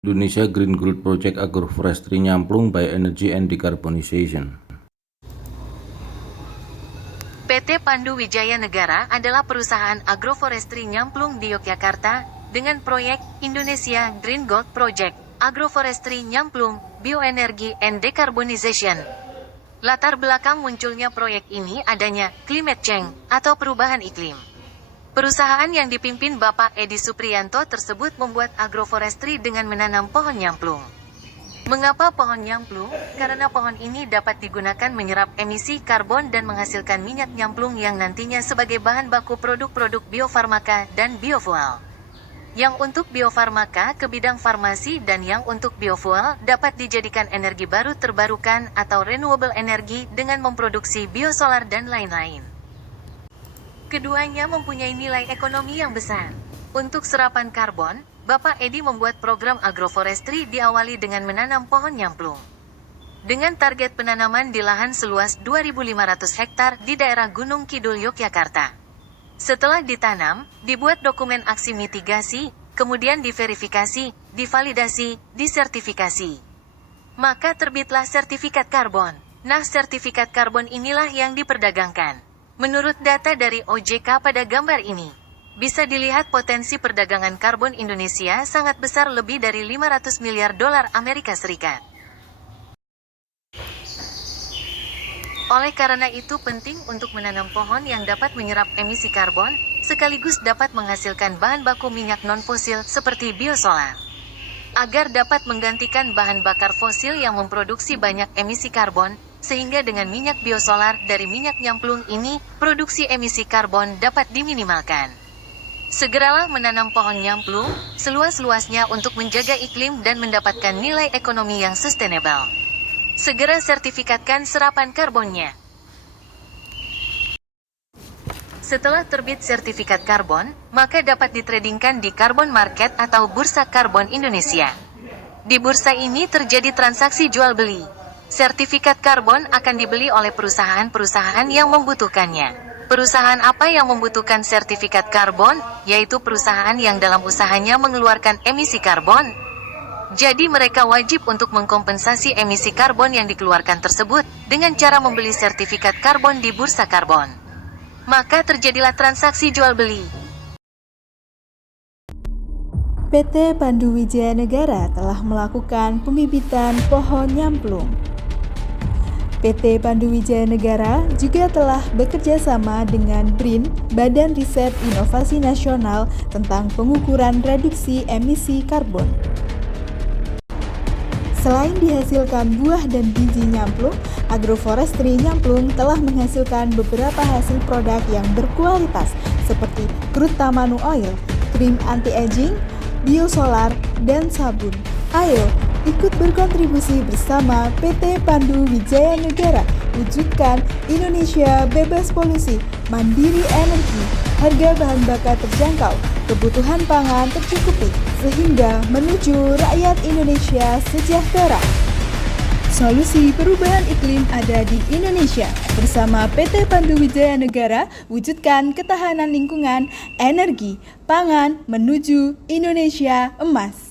Indonesia Green Growth Project Agroforestry Nyamplung by Energy and Decarbonization. PT Pandu Wijaya Negara adalah perusahaan agroforestry nyamplung di Yogyakarta dengan proyek Indonesia Green Growth Project Agroforestry Nyamplung Bioenergy and Decarbonization. Latar belakang munculnya proyek ini adanya climate change atau perubahan iklim. Perusahaan yang dipimpin Bapak Edi Supriyanto tersebut membuat agroforestry dengan menanam pohon nyamplung. Mengapa pohon nyamplung? Karena pohon ini dapat digunakan menyerap emisi karbon dan menghasilkan minyak nyamplung yang nantinya sebagai bahan baku produk-produk biofarmaka dan biofuel. Yang untuk biofarmaka ke bidang farmasi dan yang untuk biofuel dapat dijadikan energi baru terbarukan atau renewable energy dengan memproduksi biosolar dan lain-lain. Keduanya mempunyai nilai ekonomi yang besar. Untuk serapan karbon, Bapak Edi membuat program agroforestry diawali dengan menanam pohon nyamplung. Dengan target penanaman di lahan seluas 2.500 hektar di daerah Gunung Kidul, Yogyakarta. Setelah ditanam, dibuat dokumen aksi mitigasi, kemudian diverifikasi, divalidasi, disertifikasi. Maka terbitlah sertifikat karbon. Nah, sertifikat karbon inilah yang diperdagangkan. Menurut data dari OJK pada gambar ini, bisa dilihat potensi perdagangan karbon Indonesia sangat besar, lebih dari 500 miliar dolar Amerika Serikat. Oleh karena itu penting untuk menanam pohon yang dapat menyerap emisi karbon, sekaligus dapat menghasilkan bahan baku minyak non-fosil seperti biosolar. Agar dapat menggantikan bahan bakar fosil yang memproduksi banyak emisi karbon, sehingga dengan minyak biosolar dari minyak nyamplung ini, produksi emisi karbon dapat diminimalkan. Segeralah menanam pohon nyamplung, seluas-luasnya untuk menjaga iklim dan mendapatkan nilai ekonomi yang sustainable. Segera sertifikatkan serapan karbonnya. Setelah terbit sertifikat karbon, maka dapat ditradingkan di carbon market atau Bursa Karbon Indonesia. Di bursa ini terjadi transaksi jual-beli. Sertifikat karbon akan dibeli oleh perusahaan-perusahaan yang membutuhkannya. Perusahaan apa yang membutuhkan sertifikat karbon? Yaitu perusahaan yang dalam usahanya mengeluarkan emisi karbon. Jadi mereka wajib untuk mengkompensasi emisi karbon yang dikeluarkan tersebut dengan cara membeli sertifikat karbon di bursa karbon. Maka terjadilah transaksi jual-beli. PT Pandu Wijaya Negara telah melakukan pembibitan pohon nyamplung. PT Pandu Wijaya Negara juga telah bekerja sama dengan BRIN, Badan Riset Inovasi Nasional tentang pengukuran reduksi emisi karbon. Selain dihasilkan buah dan biji nyamplung, agroforestry nyamplung telah menghasilkan beberapa hasil produk yang berkualitas seperti crude tamanu oil, krim anti-aging, biosolar, dan sabun. Ayo, ikut berkontribusi bersama PT Pandu Wijaya Negara, wujudkan Indonesia bebas polusi, mandiri energi, harga bahan bakar terjangkau, kebutuhan pangan tercukupi, sehingga menuju rakyat Indonesia sejahtera. Solusi perubahan iklim ada di Indonesia. Bersama PT Pandu Wijaya Negara, wujudkan ketahanan lingkungan, energi, pangan menuju Indonesia emas.